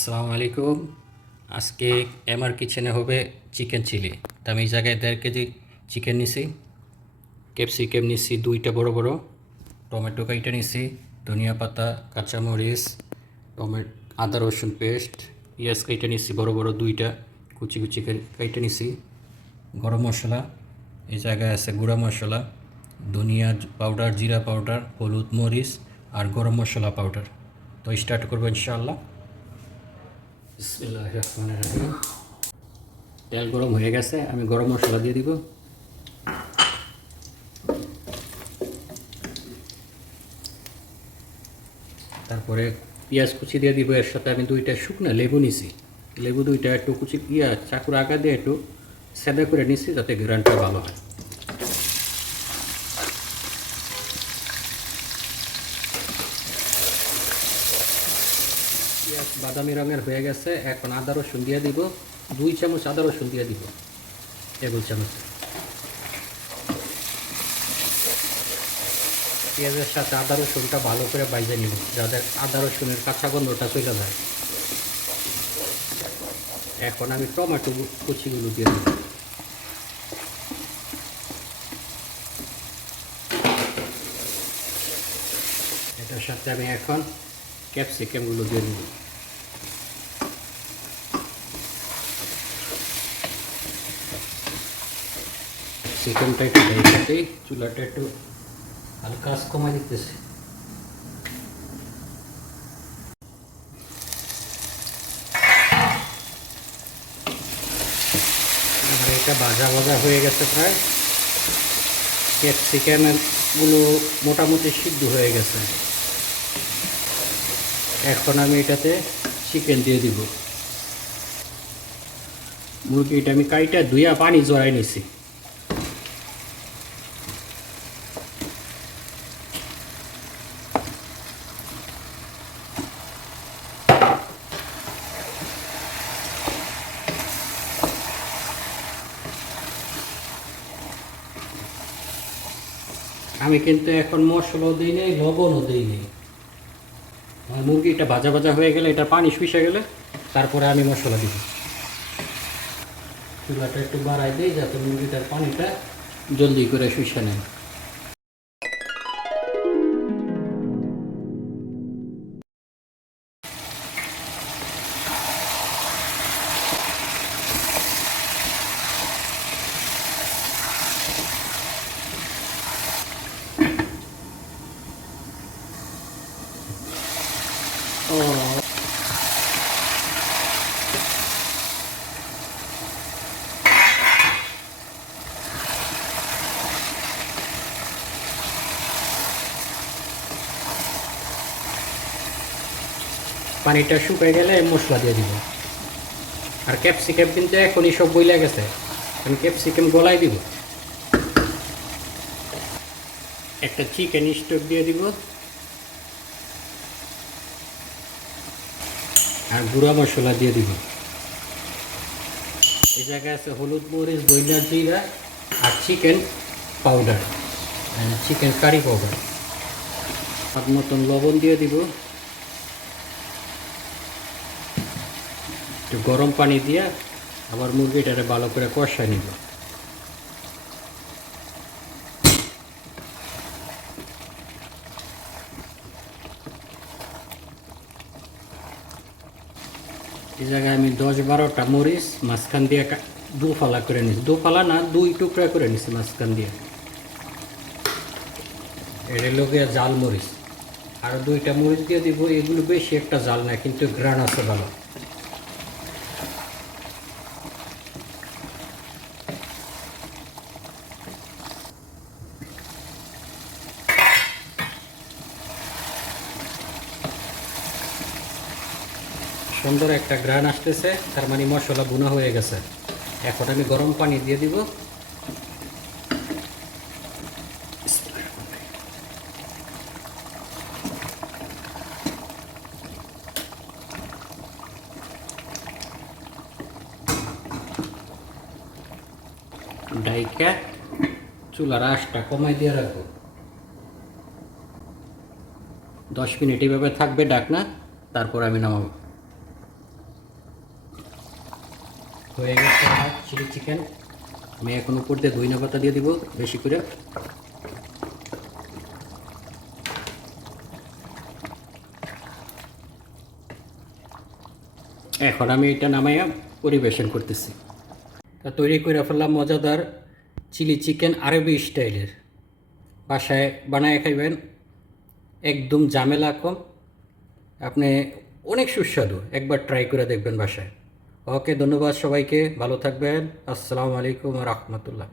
আসসালামু আলাইকুম। আজকে এমআর কিচেনে হবে চিকেন চিলি। তো আমি এই জায়গায় 1.5 কেজি চিকেন নিছি, ক্যাপসিকাম নিছি 2টা বড় বড়, টমেটো কাইটা নিছি, ধনিয়া পাতা, কাঁচামরিচ, আদা রসুন পেস্ট, পেঁয়াজ কাইটা নিছি বড় বড় 2টা, কুচি কুচি কাইটা নিছি, গরম মশলা, এই জায়গায় আছে গুঁড়া মশলা, ধনিয়া পাউডার, জিরা পাউডার, হলুদ মরিচ আর গরম মশলা পাউডার। তো স্টার্ট করবো ইনশাআল্লাহ। বিসমিল্লাহির রহমানির রহিম। তেল গরম হয়ে গেছে, আমি গরম মশলা দিয়ে দিব। তারপরে পেঁয়াজ কুচি দিয়ে দিব। এর সাথে আমি 2টা শুকনা লেবু নিছি, লেবু 2টা একটু কুচি চাকুর আগা দিয়ে একটু সেদা করে নিছি যাতে গ্রানটা ভালো হয়। পেঁয়াজ বাদামি রঙের হয়ে গেছে, এখন আদা রসুন দিয়ে দিব। 2 চামচ আদা রসুন দিয়ে দিব, টেবিল চামচ। পেঁয়াজের সাথে আদা রসুনটা ভালো করে বাইজে নিব যাতে আদা রসুনের কাঁচা গন্ধটা চলে যায়। এখন আমি টমেটো কুচিগুলো দিয়ে দিব। এটার সাথে আমি এখন ক্যাপসিকামগুলো দিয়ে দিব। চিকেনটা একটু দেখতেই চুলাটা একটু হালকা আঁচ কমাই দিতেছি। আমার এটা ভাজা ভাজা হয়ে গেছে প্রায়। ক্যাপসিকামগুলো মোটামুটি সিদ্ধ হয়ে গেছে। এখন আমি এটাতে চিকেন দিয়ে দিব। মুরগিটা আমি কাইটা ধুইয়া পানি জড়াই নিছি। আমি কিন্তু এখন মশলাও দিই নেই, লবণও দিই নেই। মুরগিটা ভাজা ভাজা হয়ে গেলে, এটা পানি শুষে গেলে তারপরে আমি মশলা দিব। চুলাটা একটু বাড়াই দিই যাতে মুরগিটার পানিটা জলদি করে শুষে নেয়। ও পানিটা শুকিয়ে গেলে মশলা দিয়ে দিব। আর ক্যাপসিকাম কিন্তু এখনই সব বইলে গেছে, আমি ক্যাপসিকাম গলাই দিব। একটা চিকেন স্টক দিয়ে দিব আর গুঁড়া মশলা দিয়ে দিব। এই জায়গায় আছে হলুদ মরিচ, ধনিয়া জিরা আর chicken powder, chicken curry powder. স্বাদ মতন লবণ দিয়ে দিব। একটু গরম পানি দিয়ে আবার মুরগিটারে ভালো করে কষাই নিব। এই জায়গায় আমি 10-12টা মরিচ মাঝখান দিয়ে দুফালা করে নিছি, দুফালা না 2 টুকরা করে নিছি মাঝখান দিয়ে। এর লগে জাল মরিচ আর 2টা মরিচ দিয়ে দিব। এগুলো বেশি একটা জাল না, কিন্তু ঘ্রাণ আছে ভালো। সুন্দর একটা ঘ্রাণ আসতেছে, তার মানে মশলা ভুনা হয়ে গেছে। এখন আমি গরম পানি দিয়ে দিব। ডাইকা চুলার আঁচটা কমাই দিয়ে রাখবো। 10 মিনিট এইভাবে থাকবে ঢাকনা, তারপর আমি নামাবো। হয়ে গেছে আমার চিলি চিকেন। আমি এখন উপর দিয়ে ধইনা পাতা দিয়ে দিব বেশি করে। এখন আমি এটা নামাইয়া পরিবেশন করতেছি। তা তৈরি করে ফেললাম মজাদার চিলি চিকেন আরবি স্টাইলের। বাসায় বানায় খাইবেন, একদম ঝামেলা কম, আপনি অনেক সুস্বাদু। একবার ট্রাই করে দেখবেন বাসায়। ওকে, ধন্যবাদ সবাইকে, ভালো থাকবেন। আসসালামু আলাইকুম ওয়া রাহমাতুল্লাহ।